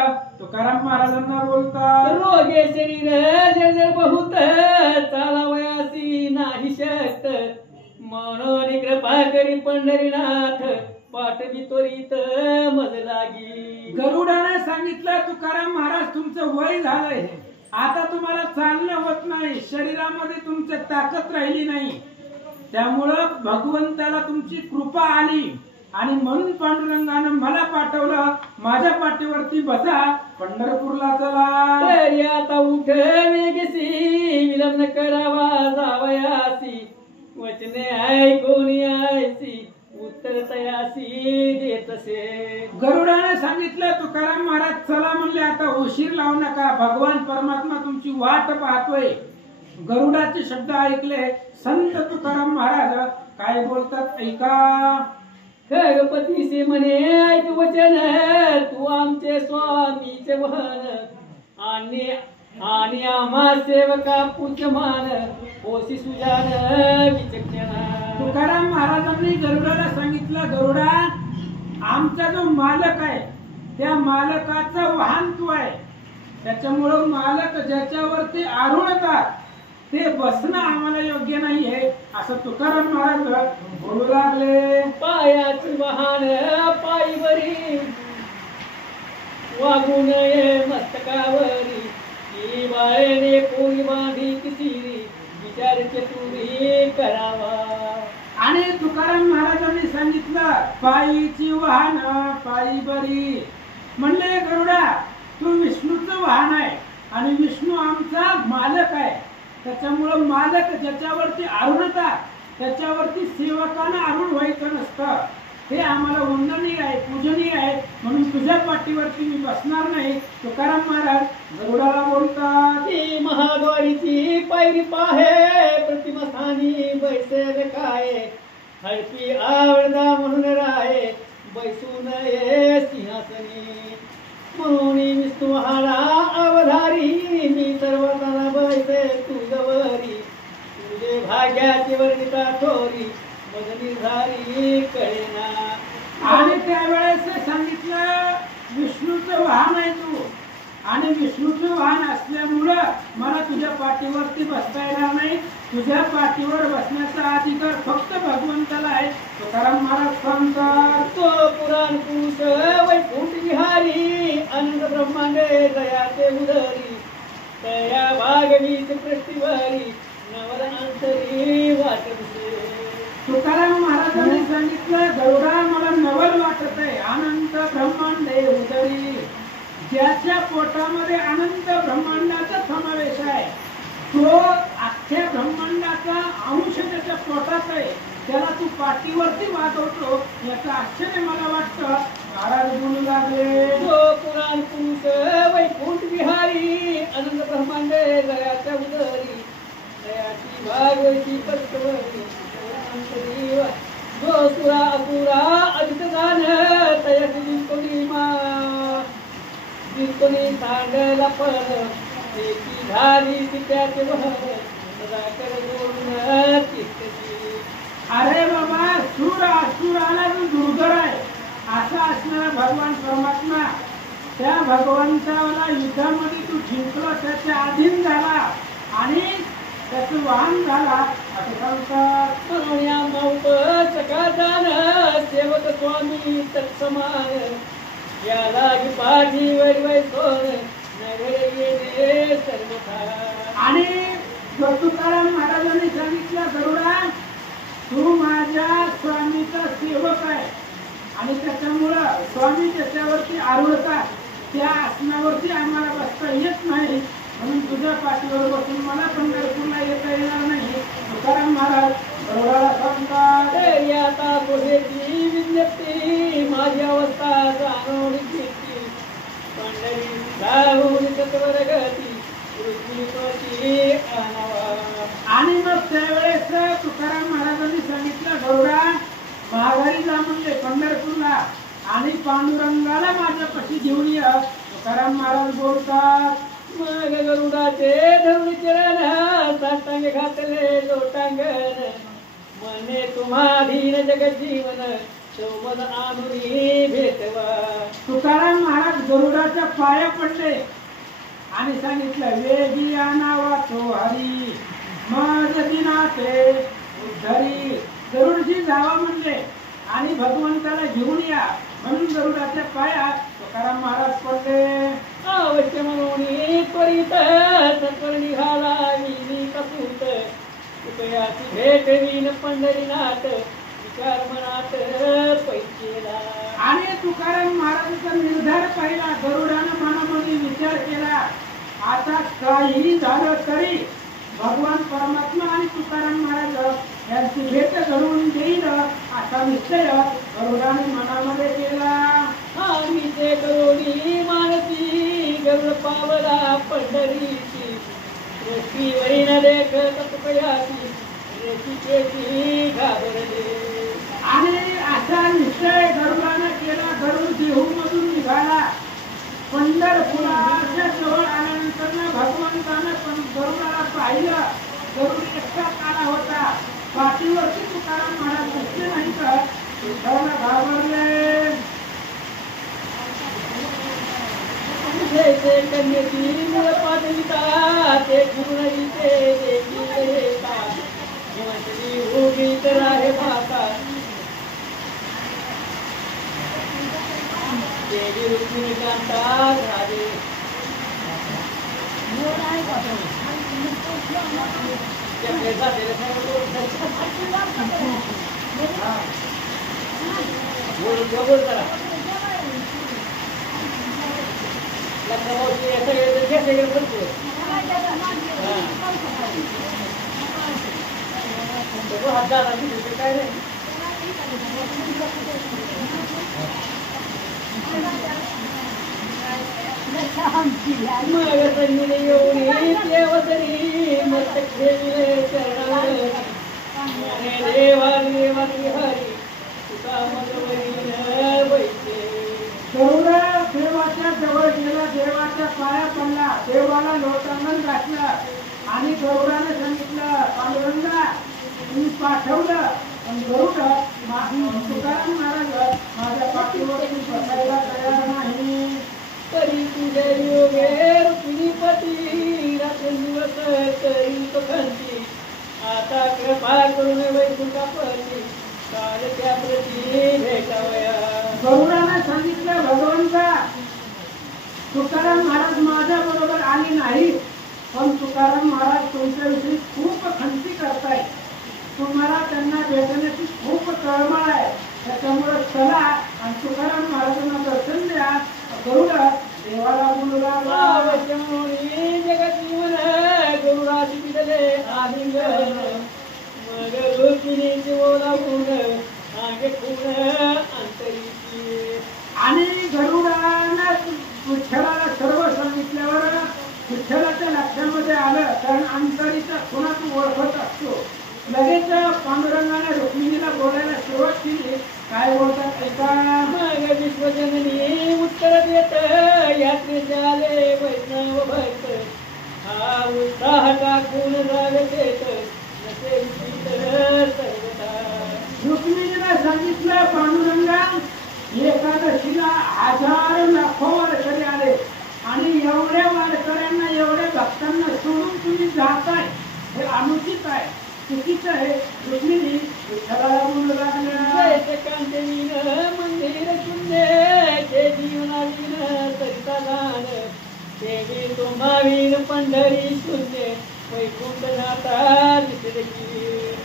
तुकाराम महाराजांना बोलतात, रोगे शरीर जर्जर बहुत चालावयासी नाही शक्त म्हणून कृपा करी पंढरीनाथ पाठवी त्वरित मज लागी. गरुडाने सांगितलं, तुकाराम महाराज तुमचं वय झालंय, आता तुम्हाला चालणं होत नाही, शरीरामध्ये तुमची ताकद राहिली नाही, त्यामुळं भगवंताला तुमची कृपा आली आणि म्हणून पांडुरंगानं मला पाठवलं, माझ्या पाठीवरती बसा पंढरपूरला चला. तरी आता उठ वेगसी विलंब न करावा जावयासी वचने ऐकून यायसी उत्तर तयासी देतसे. गरुडाने सांगितलं तुकाराम महाराज चला म्हणले, आता उशीर लावू नका, भगवान परमात्मा तुमची वाट पाहतोय. गरुडाचे शब्द ऐकले संत तुकाराम महाराज काय बोलतात ऐका. खगपतीसे म्हणे ऐक वचन तू आमचे स्वामीचे वहन आणि आम्हा सेवका पूज्यमान होसी सुजान विचक्षण. तुकाराम महाराजांनी गरुडाला सांगितलं, गरुडा आमचा जो मालक आहे त्या मालकाचं वाहन तू आहे, त्याच्यामुळं मालक ज्याच्यावरती आरूढतात ते बसणं आम्हाला योग्य नाही आहे असं तुकाराम महाराज बोलू लागले. पायाची वाहन पायी बरी वागू नये मस्तकावरी ही बाळेने कोणी बांधी किसिरी विचारचे तुम्ही करावा. आणि तुकाराम महाराजांनी सांगितलं पायीची वाहन पायी बरी. म्हणले गरुडा तू विष्णूचं वाहन आहे आणि विष्णू आमचा मालक आहे, त्याच्यामुळं मालक ज्याच्यावरती आरूढतात त्याच्यावरती सेवकानं आरूढ व्हायचं नसतं, हे आम्हाला वंदनीय आहे पूजनीय आहे, म्हणून तुझ्या पाठीवरती मी बसणार नाही. तुकाराम महाराज गरुडाला बोलतात. ही महाद्वारीची पायरी पाहे प्रतिमस्थानी बैसेल काय हळपी आवडदा म्हणून राहे बैसू नये सिंहासनी म्हणून विष्णू महारा अवधारी मी सर्वताना बैसे तुझवरी तुझे भाग्याची वर्णिता थोरी मदनिर्धारी कळेना. आणि त्यावेळेस सांगितलं विष्णूचं वाहन आहे तू आणि विष्णूचं वाहन असल्यामुळं मला तुझ्या पाठीवरती बसता येणार नाही, तुझ्या पाठीवर बसण्याचा अधिकार फक्त भगवंताला आहे. तुकाराम महाराज सांगतात तो पुराण पुरुष वैकुंठ विहारी अनंत ब्रह्मांडे दयाचे उदरी तया भागवीत पृष्ठीवरी नवल अंतरी वाटते. तुकाराम महाराजांनी सांगितलं गरुडा मला नवल वाटत आहे अनंत ब्रह्मांडे उदरी. ज्याच्या पोटामध्ये अनंत ब्रह्मांडाचा समावेश आहे तो अख्ख्या ब्रह्मांडाचा अंश त्याच्या पोटात आहे, त्याला तू पाठीवरती वाजवतो याचं आश्चर्य मला वाटतं. महाराज बोलू लागले. तो पुराण पुरुष वैकुंठ विहारी अनंत ब्रह्मांडे दयाच्या उदरी दयाची भागवती पृष्ठवरी अंतरी जो सुरा अपुरा अधिक जाण तयाची जिंकोनी मा जिंकोनी सांगला पण एकी झाली त्याचे वहन सदा कर जोडून तितकी. अरे बाबा सूर असुराला जो दुर्धर आहे असा असणारा भगवान परमात्मा, त्या भगवंताला युद्धामध्ये तू जिंकला, त्याच्या अधीन झाला आणि त्याचं वाहन झाला असं सांगतात. म्हणून या माऊप सकाळदान सेवक स्वामी तत्समान याला पाठी वै सोन नगर येणे सर्वथा. आणि तुकाराम महाराजांनी सांगितलं गरुडा तू माझ्या स्वामीचा सेवक आहे आणि त्याच्यामुळं स्वामी त्याच्यावरती आरूढतात, त्या आसनावरती आम्हाला बसता येत नाही, म्हणून तुझ्या पाठीवर बसून मला पंढरपूरला येता येणार नाही. तुकाराम महाराज गरुडाला सांगतात. आता कोठेची विज्ञप्ती माझी अवस्था जाणून घेतली पंढरी जाऊन सत्वर गती पृथ्वीपती आणावा. आणि मग त्यावेळेस तुकाराम महाराजांनी सांगितलं गरुडा माघारी जा म्हणले पंढरपूरला आणि पांडुरंगाला माझ्यापाशी घेऊन ये. तुकाराम महाराज बोलतात. मग गरुडाचे धरुणी चरण साष्टांग घातले लोटांगण मने तुम्हाधीन जगजीवन चौमन आनुरी भेटवा. तुकाराम महाराज गरुडाच्या पाया पडले आणि सांगितलं वेगी आणावा तो हरी मज दिनाते उद्धरी. गरुडजी जावा म्हणले आणि भगवंताला घेऊन या म्हणून गरुडाच्या पाया तुकाराम महाराज पडले. अवश्य म्हणून त्वरित सत्वर निघाला मी कसूत कृपयाची भेट वीन पंढरीनाथ विचार मनात पैकेला. आणि तुकाराम महाराजांचा निर्धार पाहिला. गरुडानं मनामध्ये विचार केला, आता काही झालं तरी भगवान परमात्मा आणि तुकाराम महाराज यांची भेट घडवून देईल असा निश्चय गरुडाने मनामध्ये केला. आम्ही ते गरुडी मानसी गरुड पावला पंढरीची. रस्ती वरीन देखत तुकयाची रसिकेची घाबरले. आणि असा निश्चय गरुडाने केला. गरुड देहूमधून निघाला. पंढरपुराच्या जवळ आल्यानंतर भगवंतानं पण गरुडाला पाहिलं. गरुड एकटाच आला होता. पाठीवरती तुकाराम महाराज दिसले नाही तर विठ्ठलाला घाबरले. जैसे कन्येची मूळ पाठविता ते गुरुणीचे देखील येतात. हिमतली उभी तर आहे भाका. देवी रुक्मिणी कांतात राधे. त्याकडे जाते बोल करा. लग्नावरती असं घेतलं भरपूर. हात झाला काय नाही. मग संगीने येऊन देवतरी मत खेळले चरणावरी. देवा देवा हरी तुका मधुवरीन बैठे. गरुडा देवाच्या जवळ गेला. देवाच्या पाया पडला. देवाला लोटांगण घातलं आणि गरुडाने सांगितलं, पांडुरंगा तुम्ही पाठवलं पण गरुड तुकाराम महाराज माझ्या पाठीवरती बसायला तयार नाही. तरी तुझे योगे रुक्मिणीपती रात्रंदिवस करी पखंती. आता कृपा करून वैकुंठापती काल त्या प्रती भेटावया. गरुडाने सांगितलं, भगवंता तुकाराम महाराज माझ्या बरोबर आले नाही पण तुकाराम महाराज तुमच्याविषयी खूप खंती करताय. तुम्हाला त्यांना भेटण्याची खूप तळमळ आहे. त्याच्यामुळे चला आणि तुकाराम महाराजांना दर्शन द्या. गरुड देवाला बोलू लागला. जगत जीवन गरुडाची बिडले आलिंगन. मग रुक्मिणीची बोलावून आगे खूण अंतरीची. आणि गरुडानं विठ्ठलाला सर्व सांगितल्यावर विठ्ठलाच्या लक्षामध्ये आलं. कारण अंतरीचा खुणा तू ओळखत असतो. लगेच पांडुरंगाने रुक्मिणीला बोलायला सुरुवात केली. काय बोलतात ऐका. मग विश्वजननी उत्तर देत यात्रेचे आले वैष्णव भक्त. हा उत्साह टाकून जावे देत नसे सर्वता. रुक्मिणीला सांगितलं, पांडुरंगा एकादशीला 1000 लाखो वारकरी आले आणि एवढ्या वारकऱ्यांना एवढ्या भक्तांना सोडून तुम्ही जाताय हे अनुचित आहे, चुकीचं आहे. रुक्मिणी विठ्ठलाला बोलू लागल्या. कांतवीन मंदिर शून्य ते जीवनावीन सरिता दान. देवी तुम्हावीन पंढरी शून्य वैकुंठ जाता दिसले.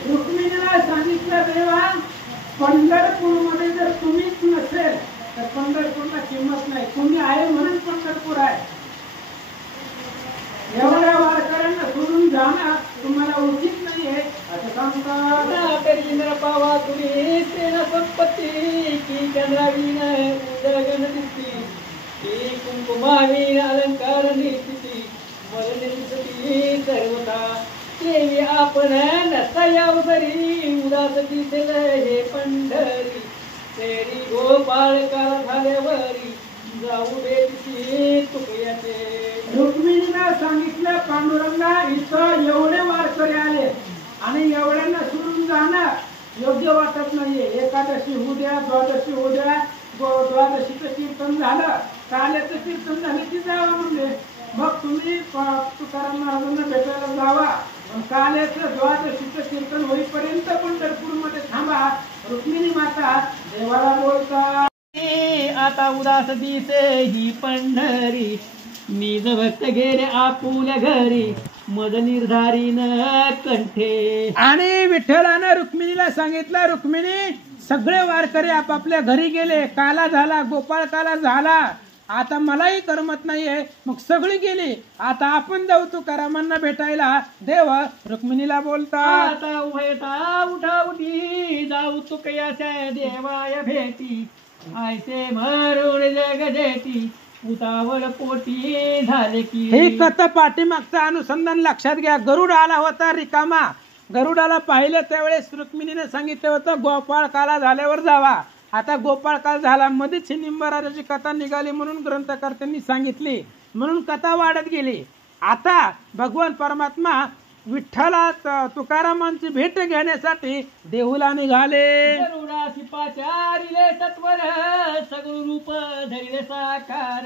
रुक्मिणीला सांगितलं, देवा पंढरपूरमध्ये जर तुम्हीच नसेल तर पंढरपूरला किंमत नाही. तुम्ही आहे म्हणून पंढरपूर आहे. एवढ्या वारकऱ्यांना सोडून जाणं तुम्हाला उचित नाही आहे असं सांगतात. इंद्र पावा तुम्ही सेना संपत्ती की चंद्रावीन उदगन दिसती. की कुंकुमावीन अलंकार निस्ती मरण दिसती सर्वता. देवी आपण नसता यावरी उदास दिसेल हे पंढरी. तेरी गोपाळ काळ झाल्यावरी जाऊ देती तुकयाचे. रुक्मिणीला सांगितलं, पांडुरंगा इथं एवढे वारकरी आले आणि एवढ्यांना सोडून जाणं योग्य वाटत नाहीये. एकादशी होऊ द्या, द्वादशी होऊ द्या. द्वादशीचं कीर्तन झालं, काल्याचं कीर्तन झालं की जावा म्हणजे. मग तुम्ही तुकाराम महाराजांना भेटायला जावा. काल्याचं द्वादशीचं कीर्तन होईपर्यंत पंढरपूरमध्ये थांबा. रुक्मिणी माता देवाला बोलतात. आता उदास दिसे ही पंढरी. निज भक्त गेले आपुल्या घरी. मद निर्धारीन कंठे. आणि विठ्ठलानं रुक्मिणीला सांगितलं, रुक्मिणी सगळे वारकरी आपापल्या घरी गेले, काला झाला, गोपाळ काला झाला, आता मलाही करमत नाहीये, मग सगळी गेली, आता आपण जाऊ तुकारामांना भेटायला. देव रुक्मिणीला बोलतात, आता उभयता उठा उठी जाऊ तुकयाच्या देवाय भेटी. आयसे मरुण जग जेटी उतावळ पोटी झाले की. ही कथा पाठीमागचं अनुसंधान लक्षात घ्या. गरुड आला होता रिकामा, गरुडाला पाहिलं त्यावेळेस रुक्मिणीने सांगितलं होतं गोपाळ काला झाल्यावर जावा. आता गोपाळ काल झाला, मध्येच ही निंबाराजाची कथा निघाली म्हणून ग्रंथकर्त्यांनी सांगितली, म्हणून कथा वाढत गेली. आता भगवान परमात्मा विठ्ठला तुकारामांची भेट घेण्यासाठी देहुला निघाले. गरुडासी पाचारिले सत्वर सगळं रूप धैर्य साकार.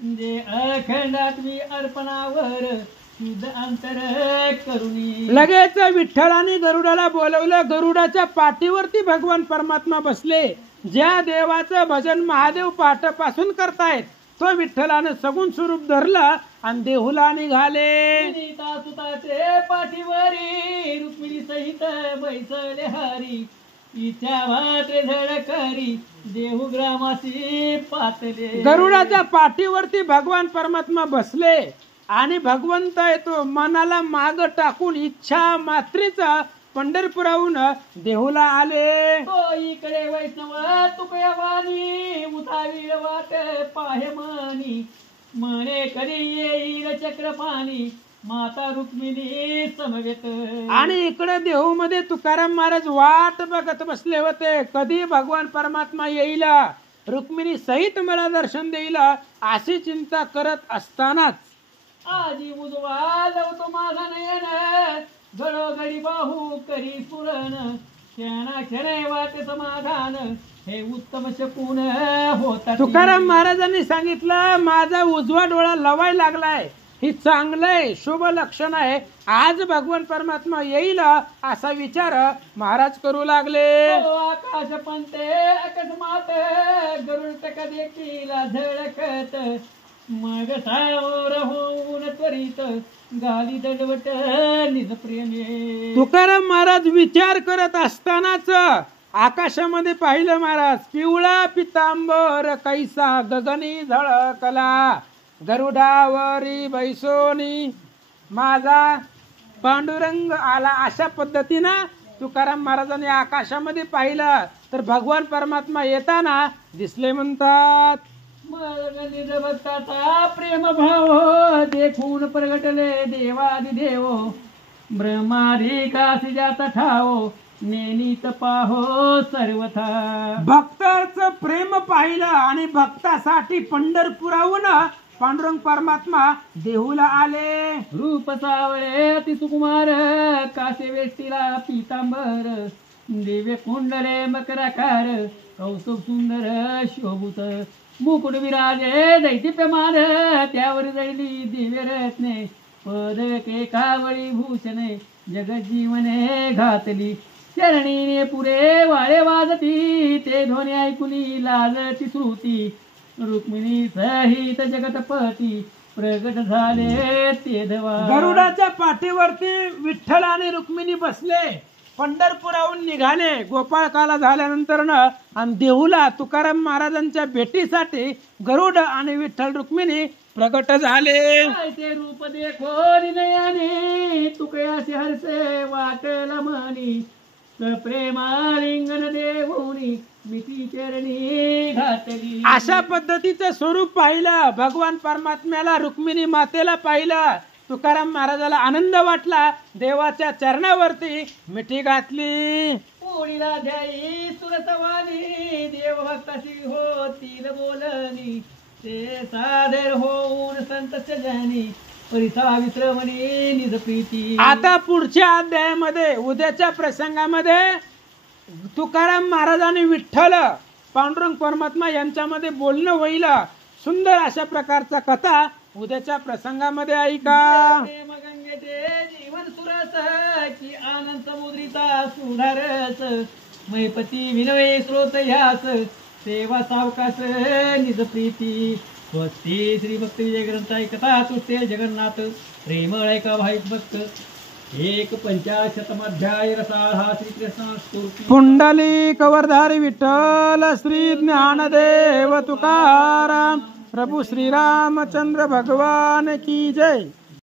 जे अखंडात्मी अर्पणावर शुद्ध अंतर करुणी. लगेच विठ्ठलाने गरुडाला बोलवलं. गरुडाच्या पाठीवरती भगवान परमात्मा बसले. ज्या देवाचं भजन महादेव पाठापासून करतायत तो विठ्ठलानं सगुण स्वरूप धरलं आणि देहुला निघाले. सुताचे पाठीवरी रुक्मिणी सहित बैसले हरी. इच्छा मात्र धडकरी देहू ग्रामासी पातले. गरुडाच्या पाठीवरती भगवान परमात्मा बसले आणि भगवंत येतो मनाला माग टाकून इच्छा मात्रेचा पंढरपुराहून देहुला आले. तो इकडे वैष्णव तुकया वाणी उतावीळ वाट पाहे मनी. म्हणे कधी येईल चक्रपाणी माता रुक्मिणी समवेत. आणि इकडे देहू मध्ये तुकाराम महाराज वाट बघत बसले होते, कधी भगवान परमात्मा येईल, रुक्मिणी सहित मला दर्शन देईल, अशी चिंता करत असतानाच आजी उजवा लवतो माझा नयन. घडोघडी बाहू करी पुरण. क्षणा क्षणे वाटे समाधान हे उत्तम शकून होता. तुकाराम महाराजांनी सांगितलं, माझा उजवा डोळा लवाय लागलाय, ही चांगलंय, शुभ लक्षण आहे, आज भगवान परमात्मा येईल असा विचार महाराज करू लागले. आकाश पंते अकस्मात गरुड टका देखील झळकत. मग सावर होऊन त्वरित गाली दडवट निज प्रेमे. तुकाराम महाराज विचार करत असतानाच आकाशामध्ये पाहिलं महाराज, पिवळा पितांबर कैसा गगनी झळकला. गरुडावरी बैसोनी माझा पांडुरंग आला. अशा पद्धतीनं तुकाराम महाराजांनी आकाशामध्ये पाहिलं तर भगवान परमात्मा येताना दिसले म्हणतात. भक्ताचा प्रेम भाव देखून प्रगटले देवादिदेव. ब्रह्माधिकासी जात ठाव नेनीत पाहो सर्वथा. भक्ताचं प्रेम पाहिलं आणि भक्तासाठी पंढरपुराहून पांडुरंग परमात्मा देहूला आले. रूप सावळे अति सुकुमार कासे वेष्टीला पितांबर. दिव्य कुंडले मकराकार कौस्तुभ सुंदर शोभूत. मुकुट विराजे दैदिप्यमान त्यावर जैली दिव्य रत्ने. पदके कावळी भूषणे जगज्जीवने घातली. चरणीने पुरे वाळे वाजती ते ध्वनी ऐकुनी लाजती श्रुती. रुक्मिणी सहित जगतपती प्रगट झाले ते धवा. गरुडाच्या पाठीवरती विठ्ठल आणि रुक्मिणी बसले, पंढरपुराहून निघाले गोपाळकाला झाल्यानंतर आणि देहूला तुकाराम महाराजांच्या भेटीसाठी गरुड आणि विठ्ठल रुक्मिणी प्रगट झाले. ते रूप देखो नयनी तुकयासी हरसे वाटला मनी. प्रेमालिंगन देवोनी मिठी चरणी घातली. अशा पद्धतीचं स्वरूप पाहिलं. भगवान परमात्म्याला रुक्मिणी मातेला पाहिलं. तुकाराम महाराजाला आनंद वाटला. देवाच्या चरणावरती मिठी घातली. पोळीला द्याई सुरसवानी देवभक्ताशी होतील बोलणी. ते सादर होऊन संत सजनी परिसा विश्रमणी निज प्रीती. आता पुढच्या अध्यायामध्ये उद्याच्या प्रसंगामध्ये तुकाराम महाराजांनी विठ्ठल पांडुरंग परमात्मा यांच्यामध्ये बोलणं होईल. सुंदर अशा प्रकारचा कथा उद्याच्या प्रसंगामध्ये ऐका. प्रेम गंगेचे जीवन सुरस की आनंद समुद्रीचा सुधारस. मैपती विनवे स्रोत ह्यास सेवा सावकाश निज प्रीती. स्वस्ती श्री भक्त विजय ग्रंथ ऐकता तुझते जगन्नाथ प्रेमळ ऐका भाईक भक्त 1/50 रसाळ हा श्रीकृष्ण स्तुती पुंडलिक वरधारी विठ्ठल श्री ज्ञानदेव तुकाराम प्रभु श्री रामचंद्र भगवान की जय।